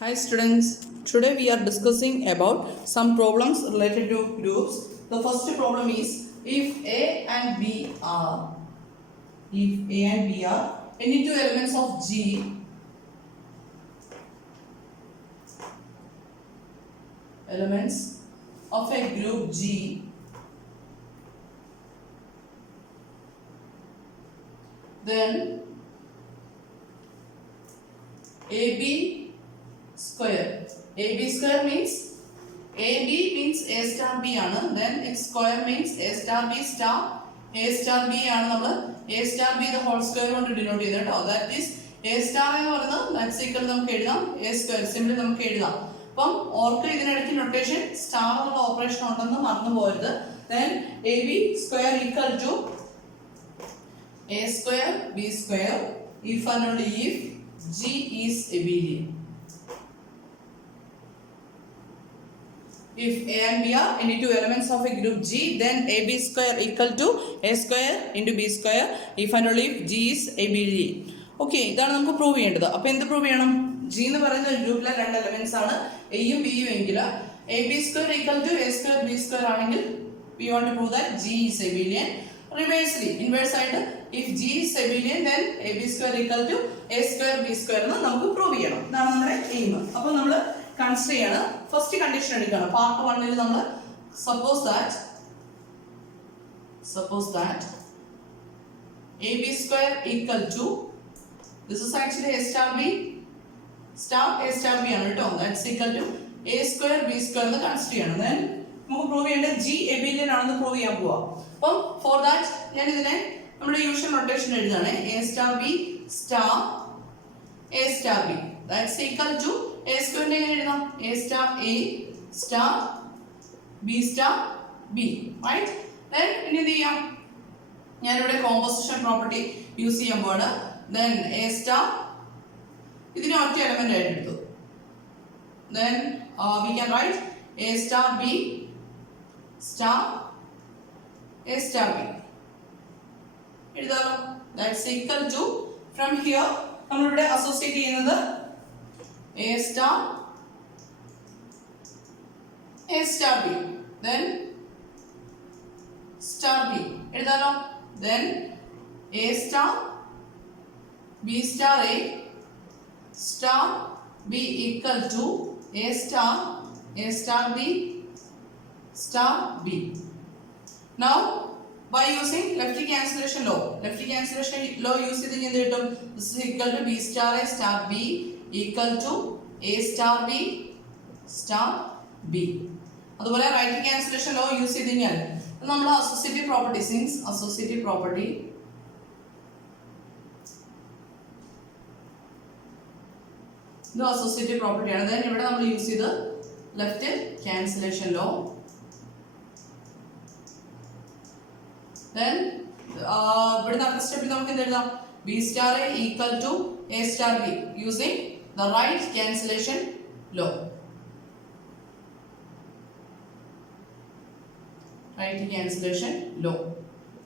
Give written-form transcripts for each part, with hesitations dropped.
Hi students, today we are discussing about some problems related to groups. The first problem is if A and B are any two elements of G, elements of a group G, then AB square. AB square means AB means A star B ആണ്. Then its square means A star B star. A star B ആണ് നമ്മൾ A star B the whole square കൊണ്ട് denote ചെയ്തത് കേട്ടോ. That is A star എന്ന് പറയുന്നത് that's equal നമുക്ക് എഴുതാം A square simply നമുക്ക് എഴുതാം. അപ്പം ഓർക്ക് ഇതിനിടയ്ക്ക് നൊട്ടേഷൻ സ്റ്റാർ എന്നുള്ള ഓപ്പറേഷൻ ഉണ്ടെന്ന് മറന്നു പോകരുത്. Then AB square equal to A square B square if and only if G is abelian. If A and B are any two elements of a group G, then AB square equal to A square into B square if and only if G is abelian. Okay, ഇതാണ് നമുക്ക് prove ചെയ്യേണ്ടത്. അപ്പോൾ എന്ത് പ്രൂവ് ചെയ്യണം? G എന്ന് പറയുന്ന ഒരു ഗ്രൂപ്പിലെ രണ്ട് എലമെന്റ്സ് ആണ് എയും ബിയും എങ്കിൽ A B square equal to A square B square ആണെങ്കിൽ we want to prove that G is abelian. Reversely, inverse ആയിട്ട് if G is abelian then AB square equal to A square B square എന്ന് നമുക്ക് പ്രൂവ് ചെയ്യണം. ഇതാണ് നമ്മുടെ എയിം. അപ്പോൾ നമ്മൾ കൺസിഡർ ചെയ്യാണ്. ഫസ്റ്റ് കണ്ടീഷൻ എടുക്കുകയാണ്. പാർട്ട് 1 ൽ നമ്മൾ suppose that AB square equal to this is actually A star B star A star B ആണ് കേട്ടോ. That's equal to A square B square എന്ന് കൺസിഡർ ചെയ്യണം. Then നമുക്ക് പ്രൂവ് ചെയ്യേണ്ടത് G abelian ആണെന്ന് പ്രൂവ് ചെയ്യാൻ പോവാം. അപ്പം ഫോർ ദാറ്റ് ഞാൻ ഇതിനെ നമ്മുടെ യൂഷ്വൽ നൊട്ടേഷൻ എഴുതാണ്. A star B star A star B that's equal to A square എങ്ങനെ എഴുതാം? A star A star B star B right? Then ഇനി എന്ത് ചെയ്യാം? ഞാനിവിടെ കോമ്പോസിഷൻ പ്രോപ്പർട്ടി യൂസ് ചെയ്യാൻ പോവാണ്. Then A star ഇതിനെ ഒറ്റ എലമെന്റ് ആയിട്ട് എടുത്തു. Then we can write A star B star A star B എഴുതാലോ. That's equal to from here നമ്മളിവിടെ അസോസിയേറ്റ് ചെയ്യുന്നത് A star B then star B എഴുതാലോ. Then A star B star A star B equal to A star B star B. Now by using lefty cancellation law use ചെയ്ത് എന്ത് കിട്ടും? This is equal to B star A star B equal to A star B star B. അതുപോലെ right cancellation law use ചെയ്ത് കഴിഞ്ഞാൽ നമ്മൾ associative property since associative property ഇത് അസോസിയേറ്റീവ് പ്രോപ്പർട്ടിയാണ്. ദെൻ ഇവിടെ നമ്മൾ യൂസ് ചെയ്ത് ലെഫ്റ്റ് ക്യാൻസലേഷൻ ലോ. Then ഇവിടുന്ന് അടുത്ത സ്റ്റെപ്പിൽ നമുക്ക് എന്ത് എഴുതാം? B star A equal to A star B using the right cancellation law. Right cancellation law.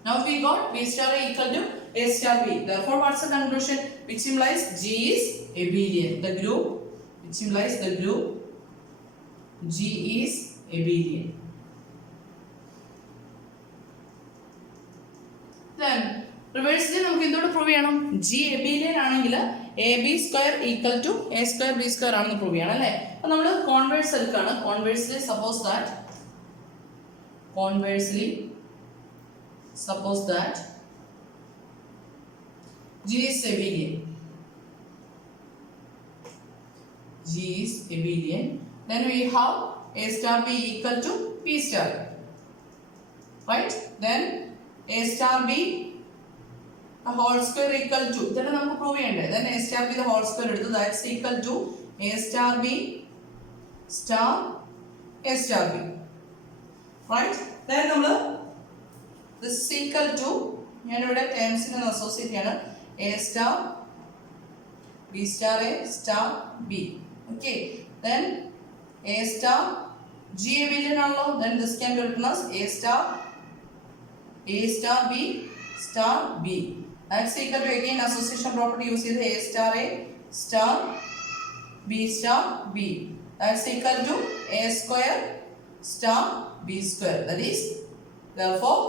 Now we got B star A equal to A star B. Therefore, what's the conclusion? Which implies G is abelian. The group which implies the group G is abelian. Then റിവേഴ്സിൽ നമുക്ക് എന്തുകൊണ്ട് പ്രൂവ് ചെയ്യണം? G abelian ആണെങ്കിൽ AB square equal to A square B square ആണെന്ന് prove ചെയ്യണം അല്ലേ? അപ്പോൾ നമ്മൾ കോൺവേഴ്സ് എടുക്കുകയാണ്. Conversely suppose that G is abelian. Then we have A star B equal to B star right? Then A star B the whole square equal to ഇതാണ് നമുക്ക് prove ചെയ്യേണ്ടത്. Then A star B the whole square എടുത്തു. That's equal to A star B star A star B right? Then നമ്മൾ this is equal to ഞാനിവിടെ ടേംസിനെ അസോസിയേറ്റ് ചെയ്യാണ്. A star B star A star B okay? Then A star G abelian ആണല്ലോ. Then this can be written as A star B star B. That's equal to again association property use ചെയ്ത് A star B b star b. That's equal to a square star b square. That is, therefore,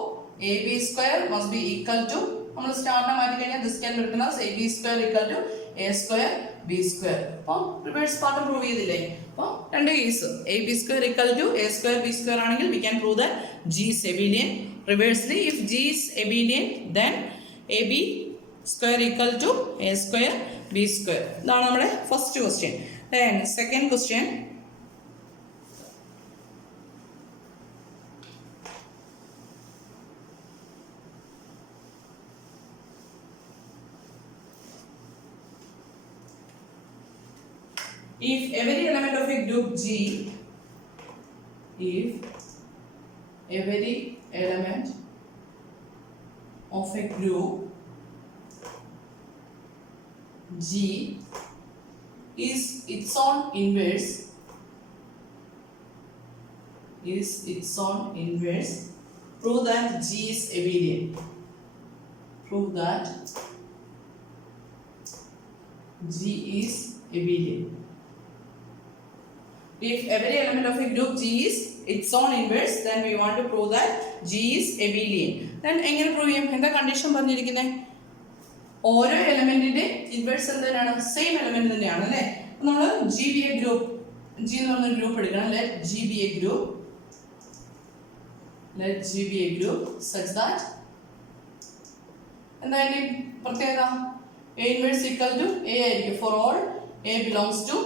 ab square must be equal to, നമ്മൾ സ്റ്റാറിനെ മാറ്റി കഴിഞ്ഞാൽ this can be written as ab square equal to a square b square. അപ്പോൾ reverse part prove ചെയ്തില്ലേ? അപ്പോൾ രണ്ട് case ab square equal to a square b square ആണെങ്കിൽ we can prove that g is abelian. Reversely, if g is abelian, then ab square equal to a square b square. ഇതാണ് നമ്മുടെ first question. Then second question. If every element of a group G, if every element of a group G is its own inverse, prove that G is abelian. Prove that G is abelian. If every element of a group G is its own inverse, then we want to prove that G is abelian. Then എങ്ങനെ prove ചെയ്യും? എന്താ condition പറഞ്ഞിരിക്കുന്നത്? ഓരോ എലമെന്റിന്റെ inverse എന്താണ്? Same element തന്നെയാണ് അല്ലേ? നമ്മൾ G be a group, G എന്ന് പറഞ്ഞ ഗ്രൂപ്പ് എടുക്കണം. Let G be a group, let G be a group such that എന്താ അതിന്റെ പ്രത്യേകത? A inverse equal to a ആയിരിക്കും for all a belongs to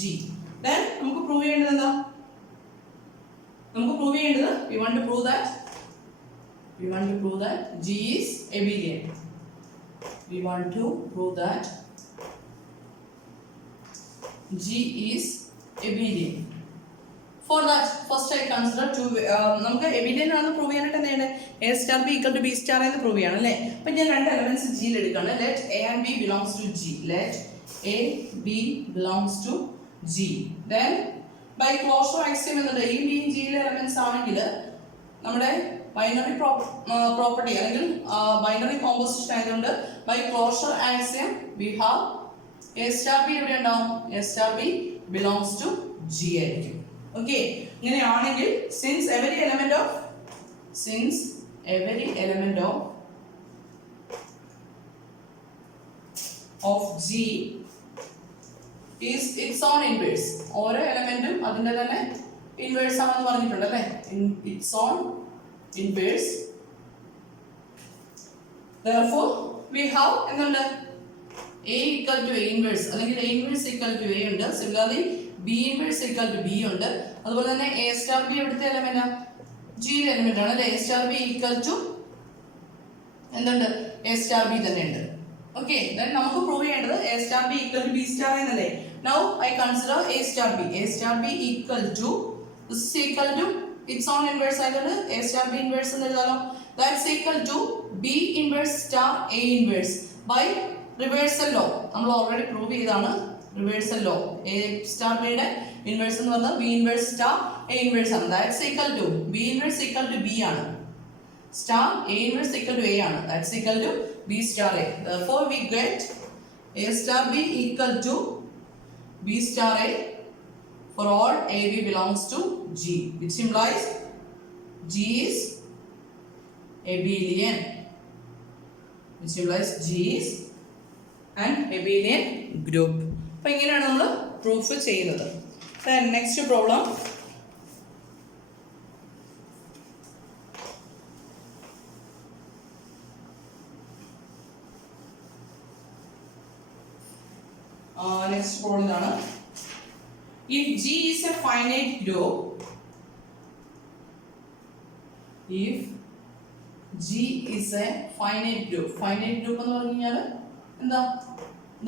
G. Then നമുക്ക് പ്രൂവ് ചെയ്യേണ്ടത് എന്താ? നമുക്ക് പ്രൂവ് ചെയ്യേണ്ടത് we want to prove that G is abelian. We want to prove that G is abelian. For that, first I consider two. നമുക്ക് abelian ആണെന്ന് പ്രൂവ് ചെയ്യാനായിട്ട് എന്താണ്? A star b equal to b star എന്ന് പ്രൂവ് ചെയ്യണം അല്ലേ? അപ്പോൾ ഞാൻ രണ്ട് എലമെന്റ്സ് G യിൽ എടുക്കുകയാണ്. Let A and B belongs to G. Let A B belongs to G. Then by closure axiom എന്നത് A B G യിലെ എലമെന്റ്സ് ആണെങ്കിൽ നമ്മുടെ ബൈനറി പ്രോപ്പർട്ടി അല്ലെങ്കിൽ ബൈനറി കോമ്പോസിഷൻ ആയതുകൊണ്ട് by closure axiom we have A star B എവിടെ ഉണ്ടാവും? A star B belongs to G ആയിരിക്കും. ഓക്കെ, ഇങ്ങനെയാണെങ്കിൽ since every element of G is its own inverse. ഓരോ എലമെന്റും അതിന്റെ തന്നെ ഇൻവേഴ്സ് ആണെന്ന് പറഞ്ഞിട്ടുണ്ട് അല്ലേ? its own inverse. Therefore we have എന്തുണ്ട്? A equal to A inverse അല്ലെങ്കിൽ A inverse equal to A ഉണ്ട്. Similarly B inverse equal to B ഉണ്ട്. അതുപോലെ തന്നെ A star B എവിടുത്തെ എലമെന്റാ? G യിലെ എലമെന്റ് ആണ് അല്ലേ? A star B equal to എന്തുണ്ട്? A star B തന്നെ ഉണ്ട്. Okay, then നമുക്ക് പ്രൂവ് ചെയ്യേണ്ടത് A star B equal to B star എന്നല്ലേ? Now I consider A star B. A star B equal to, this is equal to its own inverse ആയതുകൊണ്ട് A star B inverse എന്ന് എഴുതാലോ. That's equal to B inverse star A inverse by reversal law. നമ്മൾ already prove ചെയ്താണ് reversal law. A star B യുടെ ഇൻവേഴ്സ് എന്ന് പറഞ്ഞാൽ B inverse star A inverse ആണ്. That's equal to B inverse equal to B ആണ്. Star A inverse equal to A ആണ്. That's equal to B star A. Therefore we get A star B equal to B star A for all AB belongs to G, which implies G is abelian. Which implies G is an abelian group. അപ്പോൾ ഇങ്ങനെയാണ് നമ്മൾ പ്രൂഫ് ചെയ്യുന്നത്. Then next problem. Next problem ആണ്. If G is a finite group, if G is a finite group എന്ന് പറഞ്ഞു കഴിഞ്ഞാൽ എന്താ?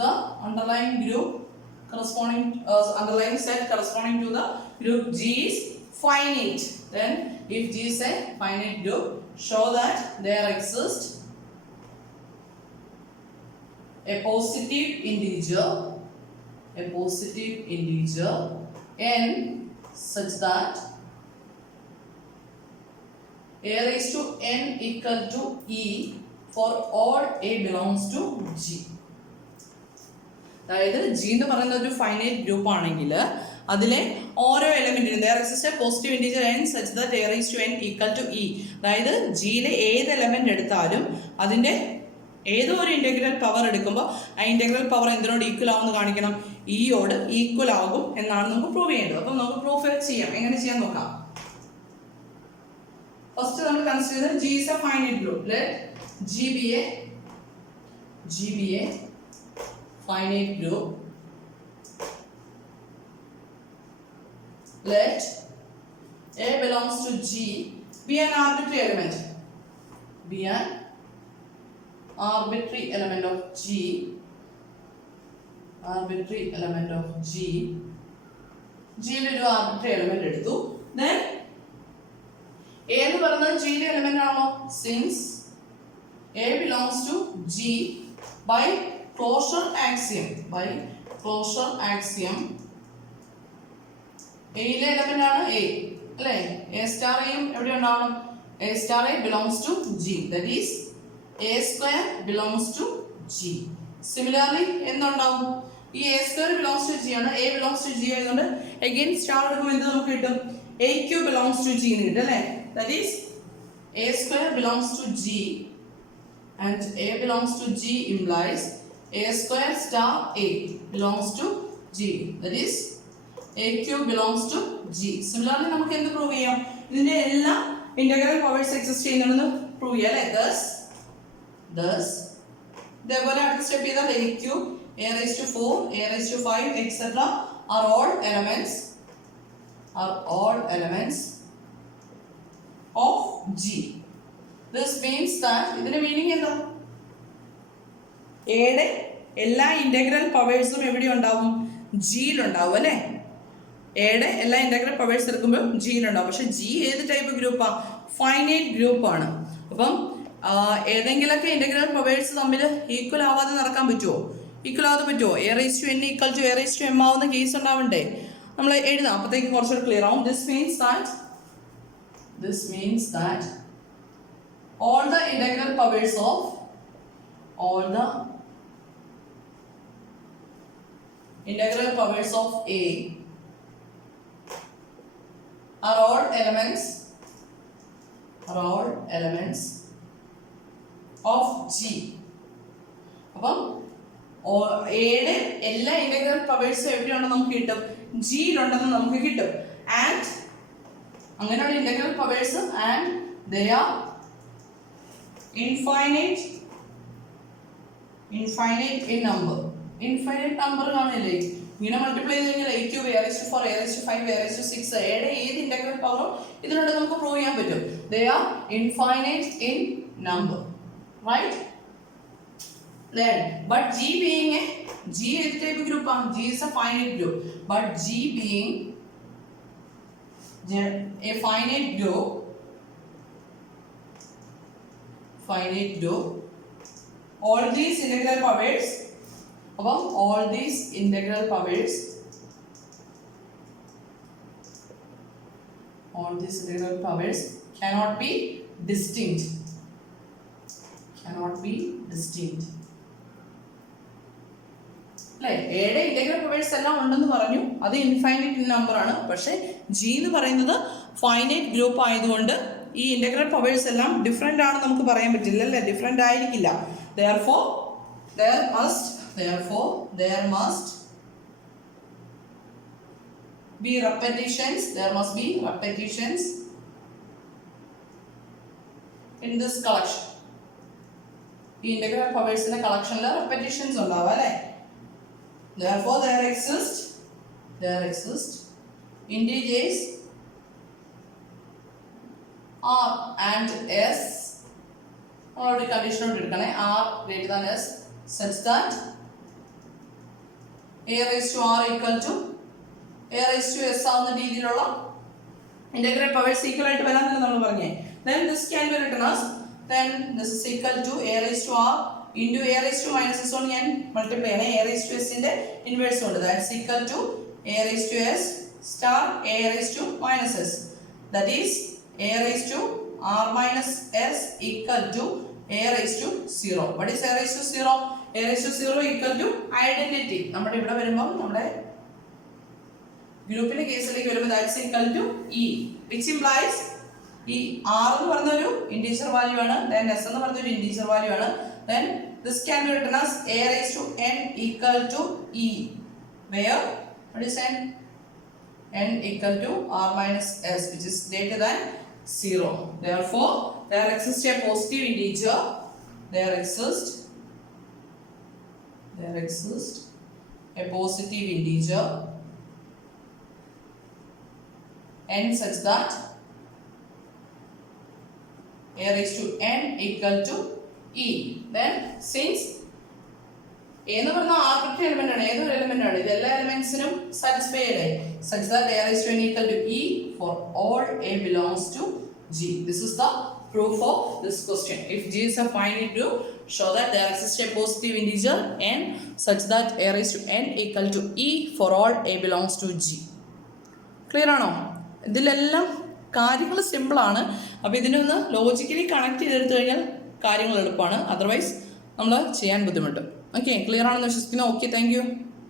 The underlying group corresponding underlying set corresponding to the group G is finite. Then if G is a finite group, show that there exists a positive integer n such that a raised to n equal to e for all a belongs to G. അതായത് ജി എന്ന് പറയുന്ന ഒരു finite group ആണെങ്കിൽ അതിലെ ഓരോ എലമെന്റിനും there exists a positive integer n such that a raised to n equal to e. അതായത് ജിയിലെ ഏത് എലമെന്റ് എടുത്താലും അതിന്റെ ഏതോ ഒരു ഇന്റഗ്രൽ പവർ എടുക്കുമ്പോൾ ആ ഇന്റഗ്രൽ പവർ എന്തിനോട് ഈക്വൽ ആവുമെന്ന് കാണിക്കണം, ഇയോട് ഈക്വൽ ആകും എന്നാണ് നമുക്ക് പ്രൂവ് ചെയ്യേണ്ടത്. അപ്പം നമുക്ക് പ്രൂഫ് ചെയ്യാം. എങ്ങനെ ചെയ്യാൻ നോക്കാം. ഫസ്റ്റ് നമ്മൾ consider G is a finite group. Let G be a finite group. Let A belongs to G be an arbitrary element. Be an arbitrary element of G. Arbitrary element of G. G യിൽ ഒരു arbitrary element എടുത്തു. Then A എന്ന് പറയുന്നത് G യിലെ element ആണോ? Since A belongs to G by closure axiom. By closure axiom. A യിലെ element ആണ് A. അല്ലേ? A star A എവിടെ ഉണ്ടാവണം? A star A belongs to G. That is A square belongs to G. Similarly എന്തുണ്ടാവും? ഈ A square belongs to G ആണ്. A belongs to G ആയതുകൊണ്ട് again star എടുക്കുമ്പോൾ എന്ത് നമുക്ക് കിട്ടും? AQ belongs to G എന്ന് കിട്ടും അല്ലേ? That is A square belongs to G and A belongs to G implies A square star A belongs to G. That is AQ belongs to G. Similarly നമുക്ക് എന്ത് പ്രൂവ് ചെയ്യാം? ഇതിന്റെ എല്ലാ integral powers exist ചെയ്യുന്നുണ്ടെന്ന് പ്രൂവ് ചെയ്യാം അല്ലേ? Thus ഇതേപോലെ അടുത്ത സ്റ്റെപ്പ് ചെയ്താൽ AQ, A raised to 4, A raised to 5 etc. are all elements of G. This means that ഇതിന്റെ മീനിങ് എന്താ? എയുടെ എല്ലാ ഇന്റഗ്രൽ പവേഴ്സും എവിടെ ഉണ്ടാവും? ജിയിലുണ്ടാവും അല്ലേ? എയുടെ എല്ലാ ഇന്റഗ്രൽ പവേഴ്സ് എടുക്കുമ്പോൾ ജിയിലുണ്ടാവും. പക്ഷെ ജി ഏത് ടൈപ്പ് ഗ്രൂപ്പാ? ഫൈനൈറ്റ് ഗ്രൂപ്പാണ്. അപ്പം ഏതെങ്കിലുമൊക്കെ ഇന്റഗ്രൽ പവേഴ്സ് തമ്മിൽ ഈക്വൽ ആവാതെ നടക്കാൻ പറ്റുമോ? ഈക്വൽ ആവാതെ പറ്റുമോ? A raise to N equal to A raise to M ആവുന്ന കേസ് ഉണ്ടാവണ്ടേ? നമ്മൾ എഴുതാം, അപ്പോഴത്തേക്ക് കുറച്ചുകൂടി ക്ലിയർ ആവും. This means that all the integral powers of A are all elements of G. അപ്പം എയുടെ എല്ലാ ഇന്റഗ്രൽ പവേഴ്സും എവിടെയുണ്ടെന്ന് നമുക്ക് കിട്ടും? ജിയിലുണ്ടെന്ന് നമുക്ക് കിട്ടും. ആൻഡ് അങ്ങനെയുള്ള integral powers and they are infinite in number. Infinite number കാണില്ലേ? ഇങ്ങനെ മൾട്ടിപ്ലൈ ചെയ്ത് കഴിഞ്ഞാൽ AQ, A raised to 4, A raised to 5, A raised to 6 എയുടെ ഏത് ഇന്റഗ്രൽ പവറും ഇതിലൂടെ നമുക്ക് പ്രൂവ് ചെയ്യാൻ പറ്റും. They are infinite in number, right? Then, but G being ഏത് ടൈപ്പ് ഗ്രൂപ്പാണ്? G is a finite group. But G being a finite group, all these integral powers cannot be distinct. അല്ലേ? എയുടെ ഇന്റഗ്രൽ പവേഴ്സ് എല്ലാം ഉണ്ടെന്ന് പറഞ്ഞു, അത് ഇൻഫൈനൈറ്റ് നമ്പർ ആണ്. പക്ഷെ ജി എന്ന് പറയുന്നത് ഫൈനൈറ്റ് ഗ്രൂപ്പ് ആയതുകൊണ്ട് ഈ ഇന്റഗ്രൽ പവേഴ്സ് എല്ലാം ഡിഫറെന്റ് ആണ് നമുക്ക് പറയാൻ പറ്റില്ല അല്ലേ? ഡിഫറെന്റ് ആയിരിക്കില്ല. Therefore there must be repetitions. In this collection. ഈ ഇന്റഗ്രൽ പവേഴ്സിന്റെ കളക്ഷനിൽ repetitions ഉണ്ടാവും അല്ലേ? Therefore there exist integers R and S. Already conditional എടുക്കണേ. R greater than S such that A raised to R equal to A raised to S ആവുന്ന രീതിയിലുള്ള integral powers equal ആയിട്ട് വരാമെന്ന് നമ്മൾ പറഞ്ഞേ. Then this can be written as this is equal to A raised to R into A raised to minus S കൊണ്ട് ഞാൻ മൾട്ടിപ്ലൈ ചെയ്യണേ. A raised to S ന്റെ ഇൻവേഴ്സ് ഉണ്ട്. That's equal to A raised to S star A raised to minus S. That is A raised to R minus S equal to A raised to 0. What is A raised to 0? a raised to 0 equal to identity. നമ്മുടെ ഇവിടെ വരുമ്പോൾ നമ്മുടെ ഗ്രൂപ്പിന്റെ കേസിലേക്ക് വരുമ്പോൾ that's equal to E, which implies ഈ r എന്ന് പറയുന്ന ഒരു ഇന്റീജർ വാല്യൂ ആണ്, then s എന്ന് പറയുന്ന ഒരു ഇന്റീജർ വാല്യൂ ആണ്, then this can be written as a raised to n equal to e, where what is n equal to r minus s, which is greater than 0. Therefore there exists a positive integer, there exists a positive integer n such that a raised to n equal to e. Then since a എന്ന് പറയുന്ന arbitrary element ആണ്, ഏതൊരു എലിമെന്റ് ആണ്, ഇത് എല്ലാ എലിമെന്റ്സിനും സാറ്റിസ്ഫൈ ആയി, such that a raised to n equal to e for all a belongs to g. This is the proof of this question. If g is a finite group, show that there exists a positive integer n such that a raised to n equal to e for all a belongs to g. Clear ആണോ? ഇതിലെല്ലാം കാര്യങ്ങൾ സിമ്പിളാണ്. അപ്പോൾ ഇതിനൊന്ന് logically connect ചെയ്തെടുത്തു കഴിഞ്ഞാൽ കാര്യങ്ങൾ എളുപ്പമാണ്, അതർവൈസ് നമ്മൾ ചെയ്യാൻ ബുദ്ധിമുട്ടും. ഓക്കെ, ക്ലിയർ ആണെന്ന് വിശ്വസിക്കുന്നു. Okay, thank you.